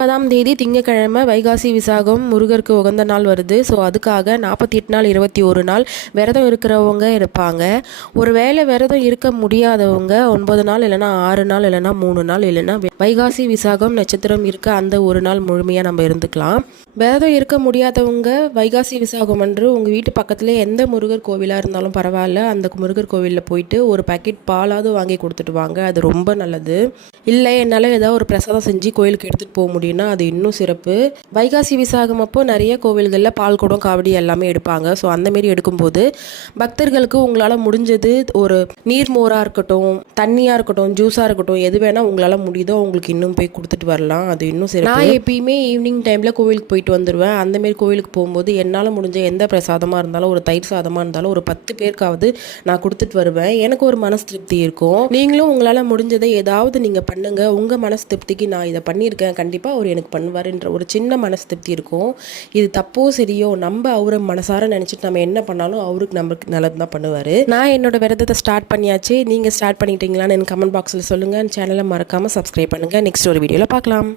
30ஆம் தேதி திங்கக்கிழமை வைகாசி விசாகம் முருகருக்கு உகந்த நாள் வருது. ஸோ அதுக்காக 48 நாள் 21 நாள் விரதம் இருக்கிறவங்க இருப்பாங்க. ஒரு வேளை விரதம் இருக்க முடியாதவங்க 9 நாள் இல்லைனா 6 நாள் இல்லைனா 3 நாள் இல்லைனா வைகாசி விசாகம் நட்சத்திரம் இருக்க அந்த ஒரு நாள் முழுமையாக நம்ம இருந்துக்கலாம். விரதம் இருக்க முடியாதவங்க வைகாசி விசாகம் அன்று உங்கள் வீட்டு பக்கத்துலேயே எந்த முருகர் கோவிலாக இருந்தாலும் பரவாயில்ல, அந்த முருகர் கோவிலில் போயிட்டு ஒரு பாக்கெட் பாலாவது வாங்கி கொடுத்துட்டு வாங்க. அது ரொம்ப நல்லது. இல்லை என்னால் ஏதாவது ஒரு பிரசாதம் செஞ்சு கோயிலுக்கு எடுத்துகிட்டு போக முடியும்னா அது இன்னும் சிறப்பு. வைகாசி விசாகம் அப்போ நிறைய கோவில்களில் பால் குடம் காவடி எல்லாமே எடுப்பாங்க. ஸோ அந்தமாரி எடுக்கும்போது பக்தர்களுக்கு உங்களால் முடிஞ்சது ஒரு நீர்மோராக இருக்கட்டும், தண்ணியாக இருக்கட்டும், ஜூஸாக இருக்கட்டும், எது வேணால் உங்களால் முடியுதோ உங்களுக்கு இன்னும் போய் கொடுத்துட்டு வரலாம். அது இன்னும் சிறப்பு. நான் எப்பயுமே ஈவினிங் டைமில் கோவிலுக்கு போயிட்டு வந்துடுவேன். அந்தமாரி கோவிலுக்கு போகும்போது என்னால் முடிஞ்ச எந்த பிரசாதமாக இருந்தாலும், ஒரு தயிர் சாதமாக இருந்தாலும் ஒரு 10 பேருக்காவது நான் கொடுத்துட்டு வருவேன். எனக்கு ஒரு மனசு திருப்தி இருக்கும். நீங்களும் உங்களால் முடிஞ்சதை ஏதாவது நீங்கள் பண்ணுங்கள். உங்கள் மனசு திருப்திக்கு நான் இதை பண்ணியிருக்கேன், கண்டிப்பாக அவர் எனக்கு பண்ணுவாருன்ற ஒரு சின்ன மனசு திருப்தி இருக்கும். இது தப்போ சரியோ நம்ம அவரை மனசார நினச்சிட்டு நம்ம என்ன பண்ணாலும் அவருக்கு நம்மளுக்கு நல்லது தான் பண்ணுவார். நான் என்னோட விரதத்தை ஸ்டார்ட் பண்ணியாச்சு. நீங்கள் ஸ்டார்ட் பண்ணிட்டீங்களான்னு எனக்கு கமெண்ட் பாக்ஸில் சொல்லுங்கள். சேனலை மறக்காமல் சப்ஸ்கிரைப் பண்ணுங்கள். நெக்ஸ்ட் ஒரு வீடியோவில் பார்க்கலாம்.